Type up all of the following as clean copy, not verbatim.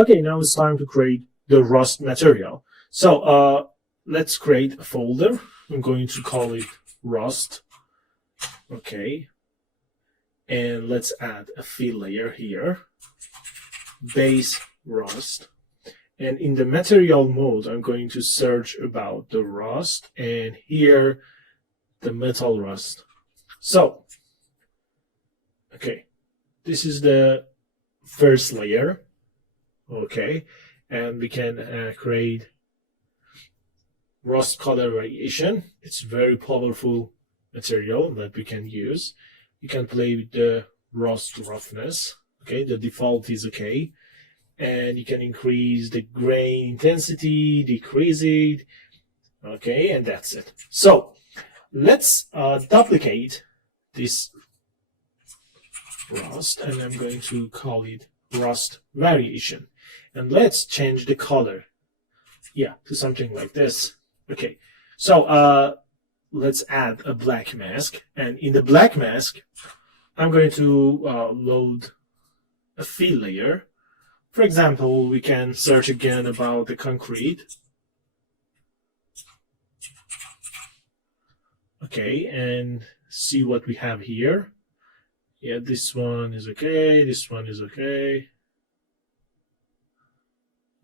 Okay, now it's time to create the Rust material. So let's create a folder. I'm going to call it Rust. Okay. And let's add a fill layer here. Base Rust. And in the material mode, I'm going to search about the rust, and here the metal rust. So, okay, this is the first layer. Okay, and we can create rust color variation. It's very powerful material that we can use. You can play with the rust roughness. Okay, the default is okay, and you can increase the grain intensity, decrease it. Okay, and that's it. So let's duplicate this rust, and I'm going to call it rust variation. And let's change the color, yeah, to something like this. Okay, so let's add a black mask, and in the black mask, I'm going to load a fill layer. For example, we can search again about the concrete. Okay, and see what we have here. Yeah, this one is okay, this one is okay.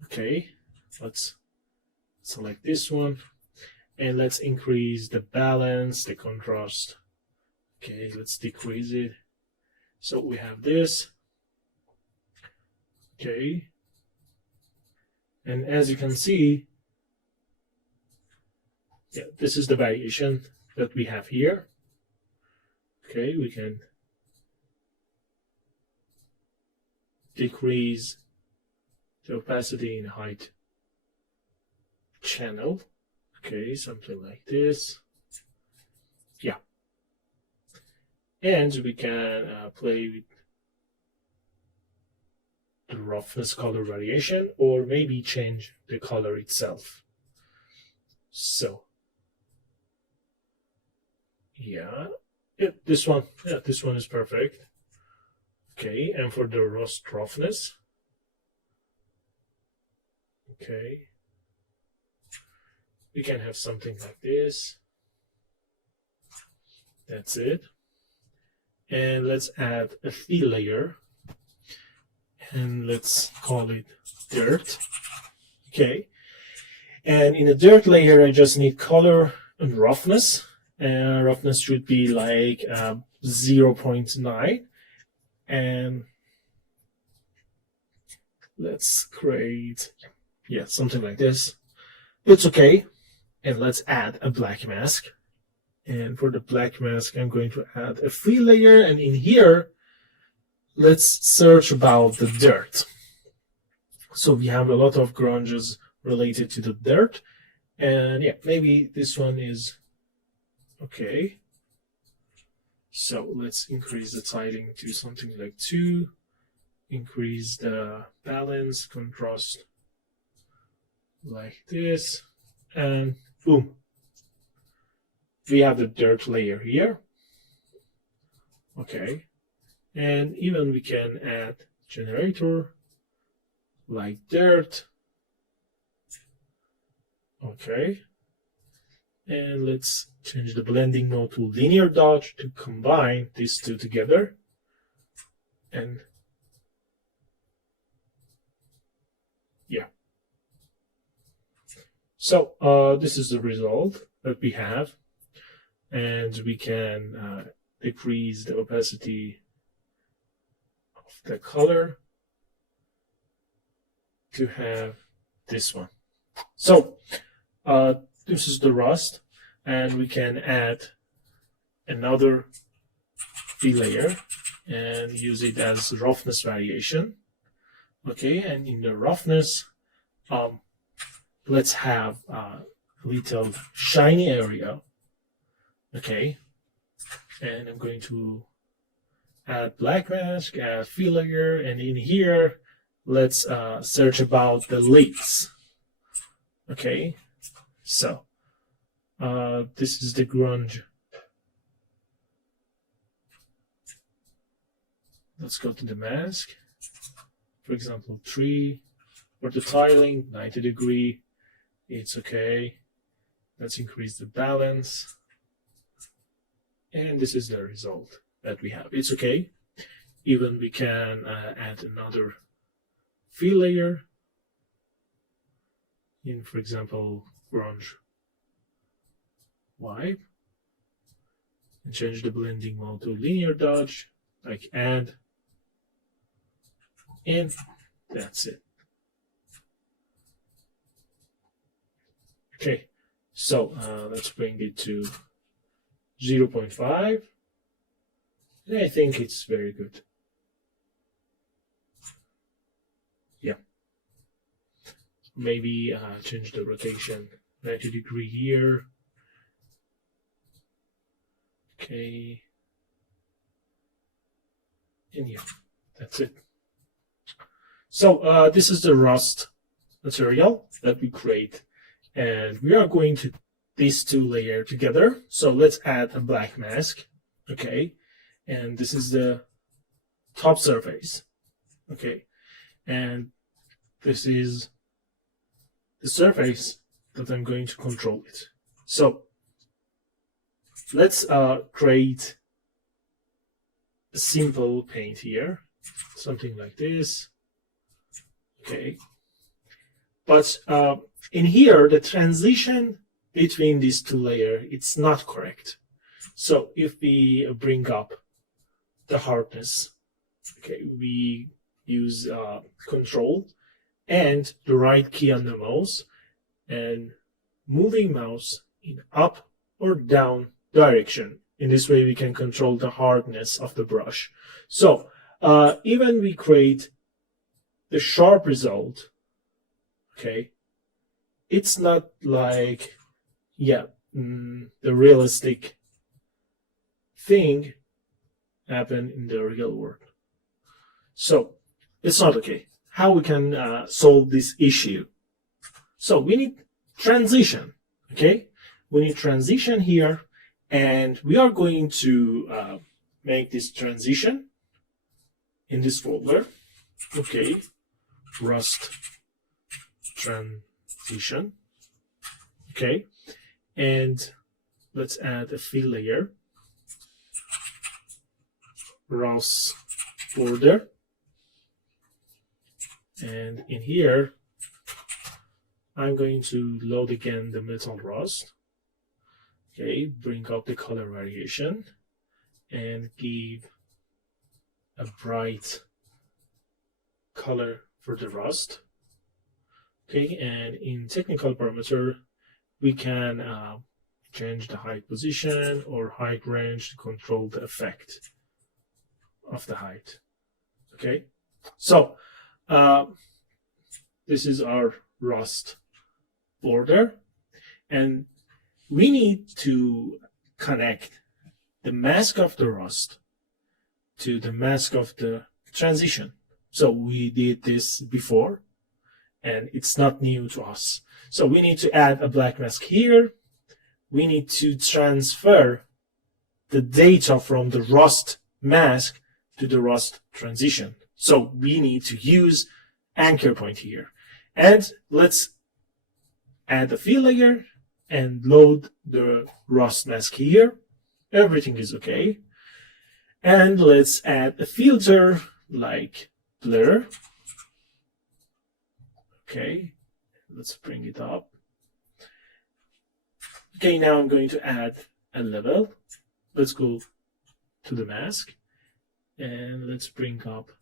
Okay, let's select this one, and let's increase the balance, the contrast. Okay, let's decrease it. So we have this. Okay, and as you can see, yeah, this is the variation that we have here. Okay, we can decrease the opacity in height channel. Okay, something like this. Yeah, and we can play with the roughness color variation, or maybe change the color itself. So yeah, this one is perfect. Okay, and for the rust roughness, okay, we can have something like this. That's it. And let's add a fill layer, and let's call it dirt. Okay, and in the dirt layer, I just need color and roughness. Roughness should be like 0.9, and let's create, yeah, something like this. It's okay. And let's add a black mask. And for the black mask, I'm going to add a fill layer, and in here, let's search about the dirt. So we have a lot of grunges related to the dirt, and yeah, maybe this one is okay. So let's increase the tiling to something like 2, increase the balance, contrast like this, and boom, we have the dirt layer here. Okay, and even we can add generator like dirt. Okay, and let's change the blending mode to linear dodge to combine these two together. And yeah, so this is the result that we have, and we can decrease the opacity of the color to have this one. So this is the rust, and we can add another fill layer and use it as roughness variation. Okay, and in the roughness, let's have a little shiny area. Okay, and I'm going to add black mask, add fill layer, and in here, let's search about the leaks. Okay, so this is the grunge. Let's go to the mask. For example, 3, For the tiling, 90 degree, it's okay. Let's increase the balance. And this is the result that we have. It's okay. Even we can add another fill layer in, for example, grunge white, and change the blending mode to linear dodge, like add, and that's it. Okay, so let's bring it to 0.5, and I think it's very good. Yeah, maybe change the rotation 90 degree here. Okay, and yeah, that's it. So this is the rust material that we create, and we are going to these two layers together. So let's add a black mask. Okay, and this is the top surface. Okay, and this is the surface that I'm going to control it. So let's create a simple paint here, something like this. Okay, but in here the transition between these two layers, it's not correct. So if we bring up the hardness, okay, we use control and the right key on the mouse and moving mouse in up or down direction. In this way we can control the hardness of the brush. So even we create the sharp result, okay, it's not like, yeah, the realistic thing happen in the real world. So it's not okay. How we can solve this issue? So we need transition, okay? We need transition here, and we are going to make this transition in this folder. Okay, rust transition. Okay, and let's add a fill layer, rust border, and in here I'm going to load again the metal rust. Okay, bring up the color variation and give a bright color for the rust. Okay, and in technical parameter we can change the height position or height range to control the effect of the height. Okay, so this is our rust border, and we need to connect the mask of the rust to the mask of the transition. So we did this before, and it's not new to us. So we need to add a black mask here. We need to transfer the data from the rust mask to the rust transition. So we need to use anchor point here. And let's add a fill layer and load the rust mask here. Everything is okay. And let's add a filter like blur. Okay, let's bring it up. Okay, now I'm going to add a level. Let's go to the mask and let's bring up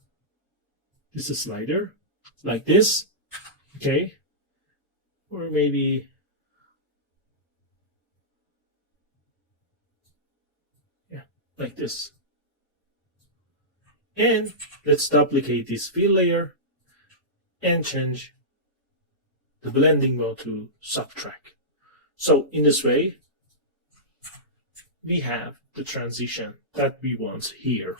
this slider like this. Okay, or maybe like this. And let's duplicate this fill layer and change the blending mode to subtract. So in this way, we have the transition that we want here.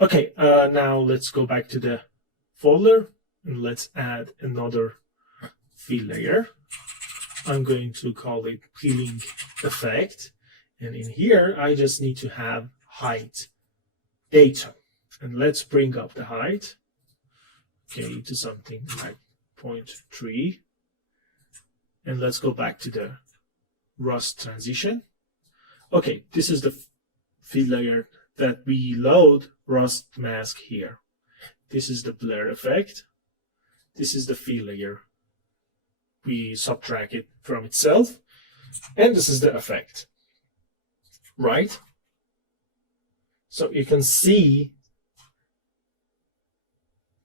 Okay, now let's go back to the folder and let's add another fill layer. I'm going to call it peeling effect. And in here, I just need to have height data. And let's bring up the height, okay, to something like 0.3. And let's go back to the rust transition. Okay, this is the fill layer that we load rust mask here. This is the blur effect. This is the fill layer. We subtract it from itself. And this is the effect. Right? So you can see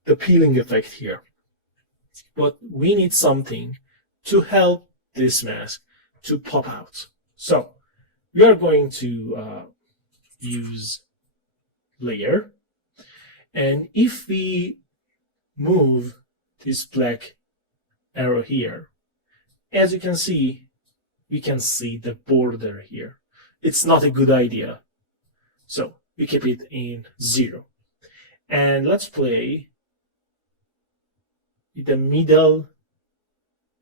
the peeling effect here. But we need something to help this mask to pop out. So we are going to use layer. And if we move this black arrow here, as you can see, we can see the border here. It's not a good idea. So we keep it in 0. And let's play with the middle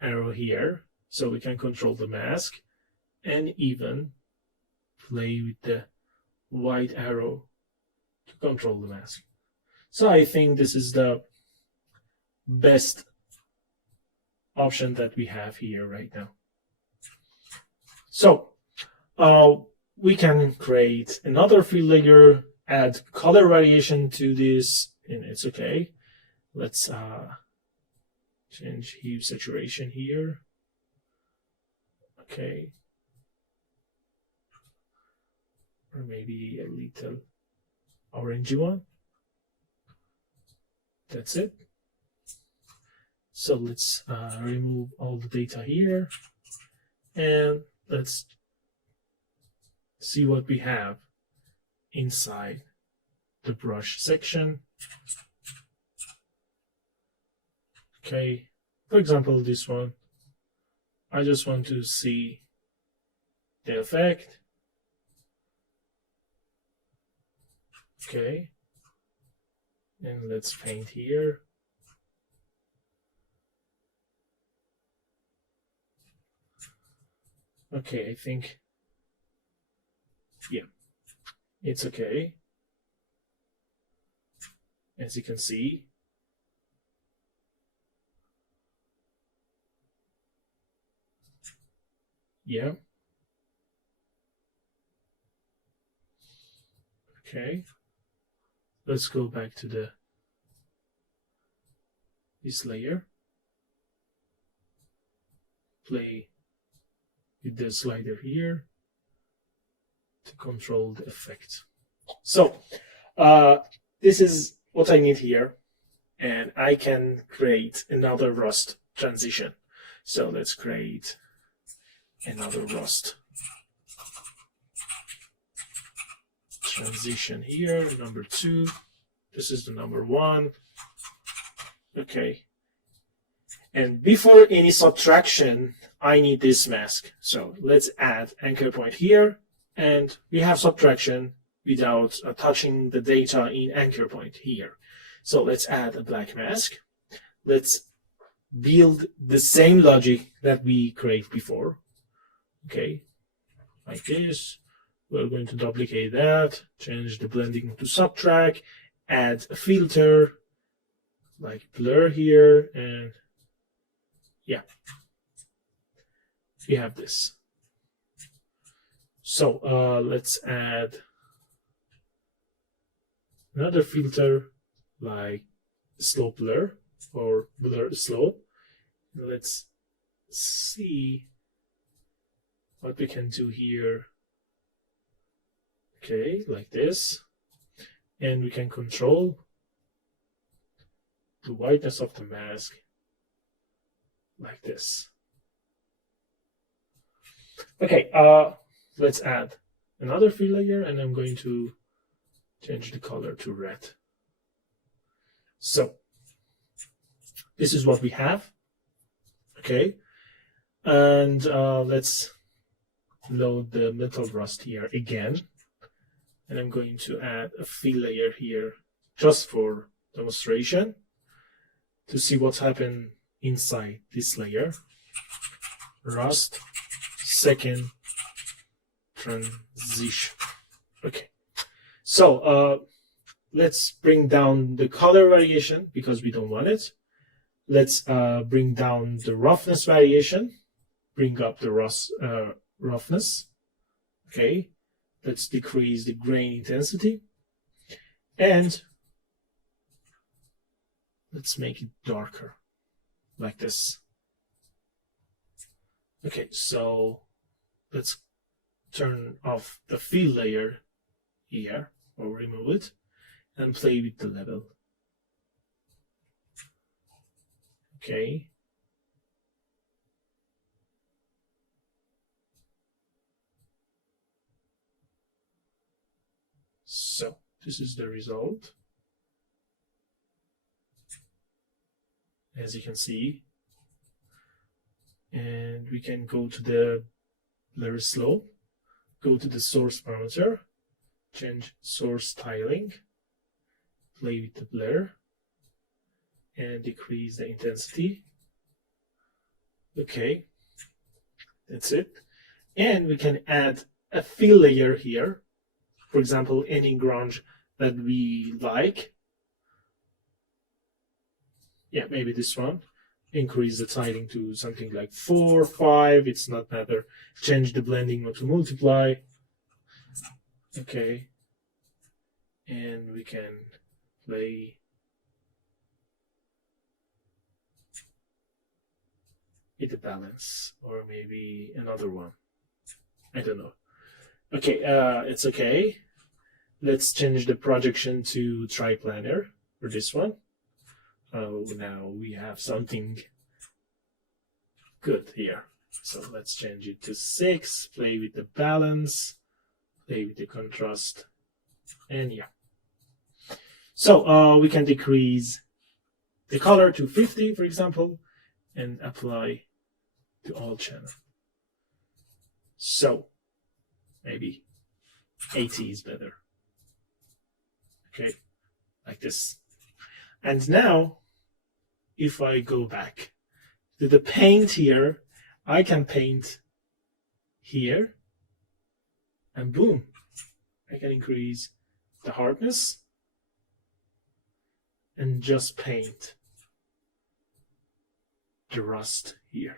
arrow here, so we can control the mask, and even play with the white arrow to control the mask. So I think this is the best option that we have here right now. So we can create another fill layer, add color variation to this, and it's okay. Let's change hue saturation here. Okay. Or maybe a little orangey one. That's it. So let's remove all the data here, and let's see what we have inside the brush section. Okay, for example, this one, I just want to see the effect. Okay, and let's paint here. Okay, I think, yeah, it's okay. As you can see, yeah. Okay, let's go back to this layer. Play with the slider here to control the effect. So this is what I need here, and I can create another rust transition. So let's create another rust transition here, number 2. This is the number 1. Okay. And before any subtraction, I need this mask. So let's add anchor point here, and we have subtraction without touching the data in anchor point here. So let's add a black mask. Let's build the same logic that we created before. Okay, like this. We're going to duplicate that, change the blending to subtract, add a filter like blur here, and yeah, we have this. So let's add another filter like slow blur or blur slow. Let's see what we can do here. Okay, like this. And we can control the whiteness of the mask like this. Okay, let's add another fill layer, and I'm going to change the color to red. So this is what we have. Okay, and let's load the metal rust here again, and I'm going to add a fill layer here just for demonstration to see what's happened inside this layer. Rust second transition. Okay, so let's bring down the color variation because we don't want it. Let's bring down the roughness variation, bring up the roughness. Okay, let's decrease the grain intensity, and let's make it darker, like this. Okay, so let's turn off the fill layer here, or remove it, and play with the level. Okay. So this is the result. As you can see, and we can go to the blur slope, go to the source parameter, change source tiling, play with the blur, and decrease the intensity. Okay, that's it. And we can add a fill layer here, for example, any grunge that we like. Yeah, maybe this one. Increase the tiling to something like 4, 5, it's not matter. Change the blending mode to multiply. Okay. And we can play with the balance, or maybe another one. I don't know. Okay, it's okay. Let's change the projection to triplanar for this one. Oh, now we have something good here. So let's change it to 6, play with the balance, play with the contrast, and yeah. So we can decrease the color to 50, for example, and apply to all channels. So maybe 80 is better. Okay, like this. And now, if I go back to the paint here, I can paint here, and boom, I can increase the hardness and just paint the rust here.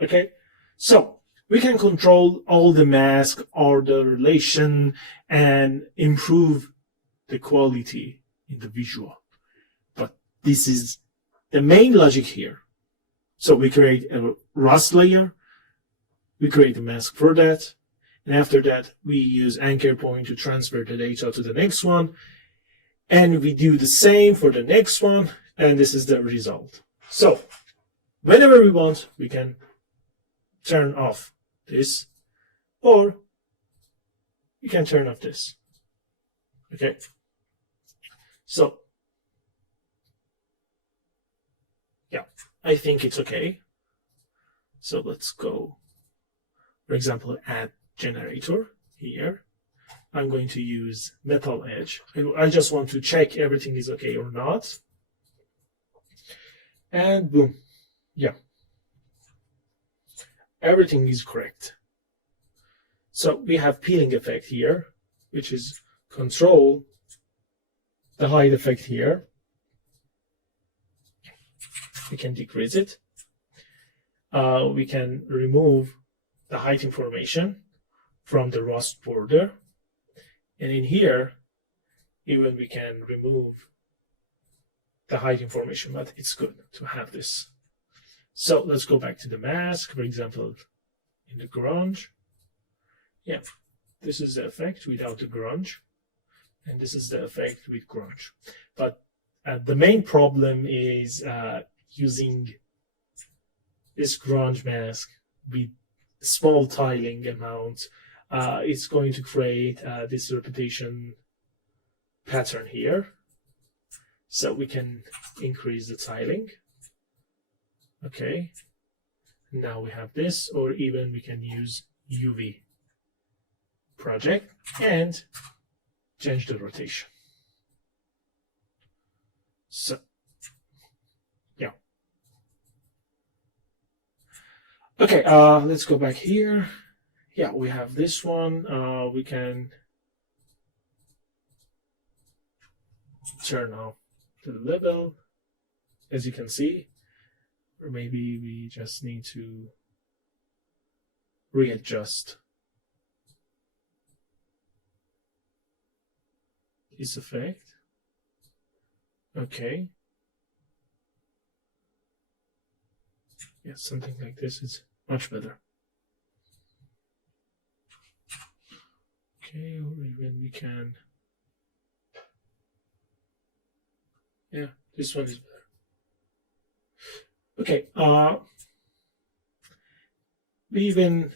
Okay, so we can control all the mask or the relation and improve the quality in the visual. But this is the main logic here. So we create a rust layer, we create a mask for that, and after that we use anchor point to transfer the data to the next one, and we do the same for the next one, and this is the result. So whenever we want, we can turn off this, or we can turn off this. Okay, so yeah, I think it's okay. So let's go, for example, add generator here. I'm going to use metal edge. I just want to check everything is okay or not. And boom, yeah, everything is correct. So we have peeling effect here, which is control the height effect here. We can decrease it. We can remove the height information from the rust border. And in here, even we can remove the height information, but it's good to have this. So let's go back to the mask, for example, in the grunge. Yeah, this is the effect without the grunge, and this is the effect with grunge. But the main problem is using this grunge mask with small tiling amount. It's going to create this repetition pattern here. So we can increase the tiling. Okay, now we have this, or even we can use UV project and change the rotation. So yeah, okay, let's go back here. Yeah, we have this one. We can turn off the level as you can see, or maybe we just need to readjust this effect. Okay. Yeah, something like this is much better. Okay, or even we can, yeah, this one is better. Okay, we even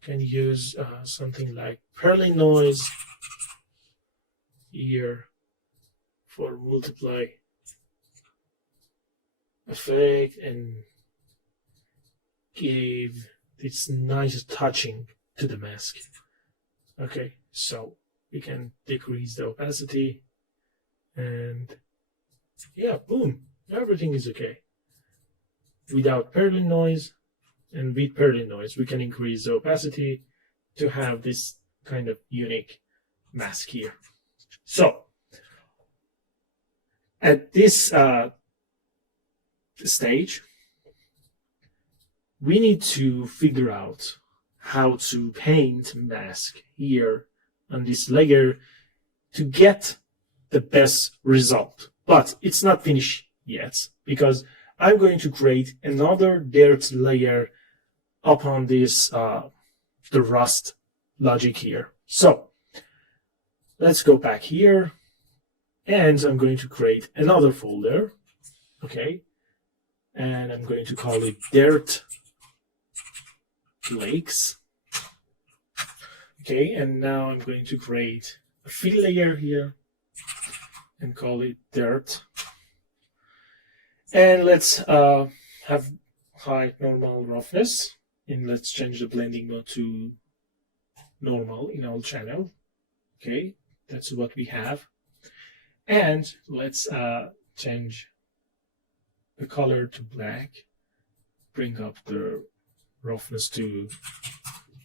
can use something like purling noise here for multiply effect and give this nice touching to the mask. Okay, so we can decrease the opacity and yeah, boom, everything is okay. Without purling noise and with purling noise, we can increase the opacity to have this kind of unique mask here. So at this stage, we need to figure out how to paint mask here on this layer to get the best result. But it's not finished yet because I'm going to create another dirt layer upon this the rust logic here. So let's go back here and I'm going to create another folder. Okay, and I'm going to call it dirt lakes. Okay, and now I'm going to create a fill layer here and call it dirt. And let's have high normal roughness, and let's change the blending mode to normal in all channel. Okay, that's what we have. And let's change the color to black, bring up the roughness to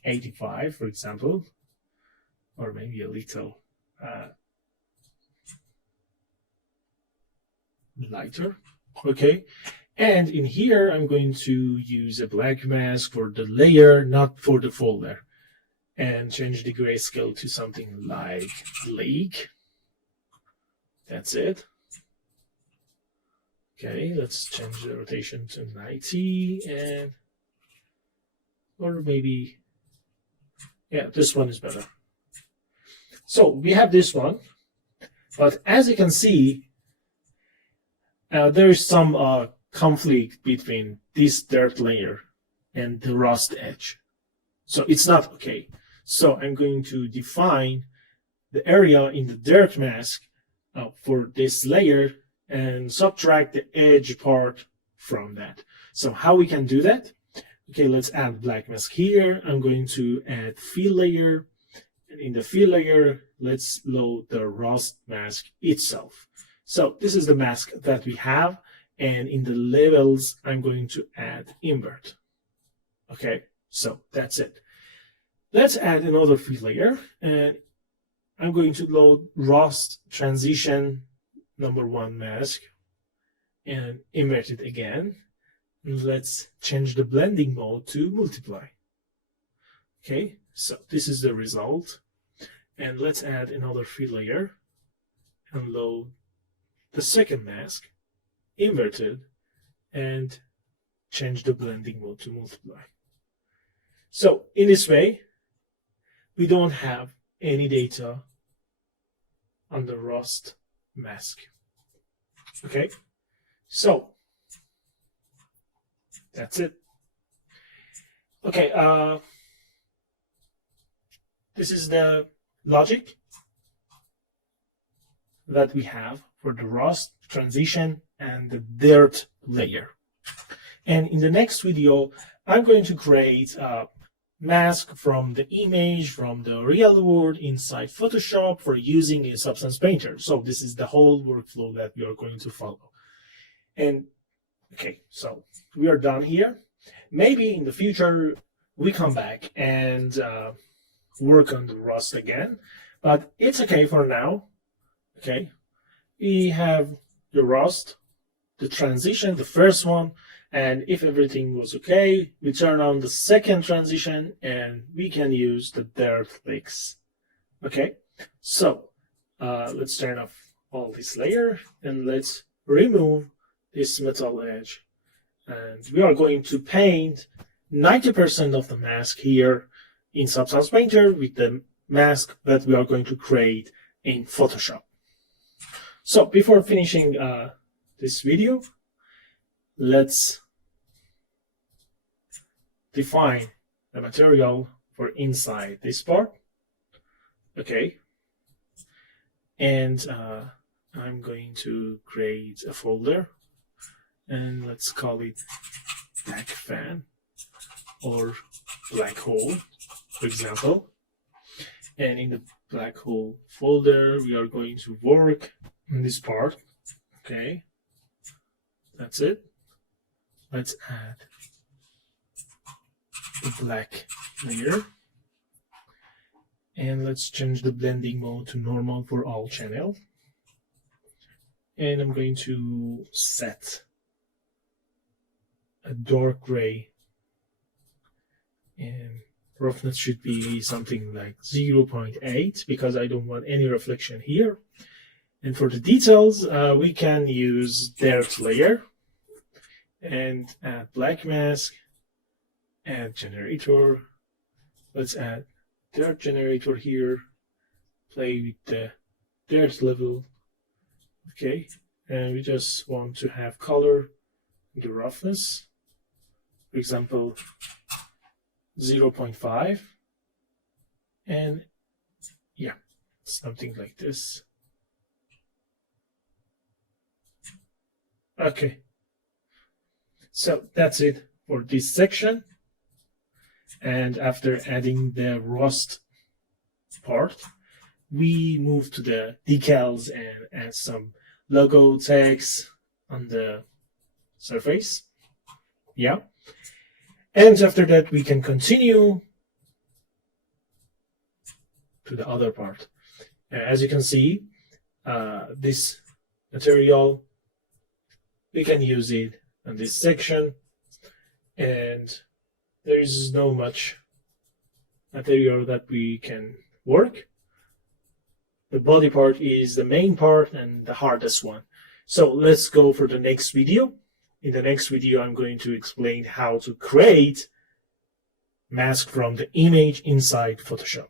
85, for example, or maybe a little lighter. Okay, and in here I'm going to use a black mask for the layer, not for the folder, and change the grayscale to something like lake. That's it. Okay, let's change the rotation to 90 and or maybe, yeah, this one is better. So we have this one, but as you can see, there is some conflict between this dirt layer and the rust edge. So it's not okay. So I'm going to define the area in the dirt mask for this layer and subtract the edge part from that. So how we can do that? Okay, let's add black mask here. I'm going to add fill layer, and in the fill layer, let's load the rust mask itself. So this is the mask that we have, and in the levels, I'm going to add invert. Okay, so that's it. Let's add another fill layer, and I'm going to load rust transition #1 mask and invert it again. And let's change the blending mode to multiply. Okay, so this is the result. And let's add another fill layer and load the second mask, inverted, and change the blending mode to multiply. So in this way, we don't have any data on the rust mask. Okay, so that's it. Okay, this is the logic that we have for the rust transition and the dirt layer. And in the next video, I'm going to create a mask from the image from the real world inside Photoshop for using a Substance Painter. So this is the whole workflow that we are going to follow. And okay, so we are done here. Maybe in the future we come back and work on the rust again, but it's okay for now. Okay, we have the rust, the transition, the first one, and if everything was okay, we turn on the second transition and we can use the dirt licks. Okay, so let's turn off all this layer and let's remove this metal edge. And we are going to paint 90% of the mask here in Substance Painter with the mask that we are going to create in Photoshop. So before finishing this video, let's define the material for inside this part. Okay, and I'm going to create a folder and let's call it black fan or black hole, for example. And in the black hole folder, we are going to work on this part. Okay, that's it. Let's add the black layer. And let's change the blending mode to normal for all channels. And I'm going to set a dark gray. And roughness should be something like 0.8 because I don't want any reflection here. And for the details, we can use dirt layer and add black mask, add generator. Let's add dirt generator here, play with the dirt level. Okay, and we just want to have color in the roughness, for example 0.5, and yeah, something like this. Okay, so that's it for this section. And after adding the rust part, we move to the decals and add some logo text on the surface. Yeah. And after that, we can continue to the other part. As you can see, this material, we can use it in this section, and there is no much material that we can work. The body part is the main part and the hardest one. So let's go for the next video. In the next video, I'm going to explain how to create mask from the image inside Photoshop.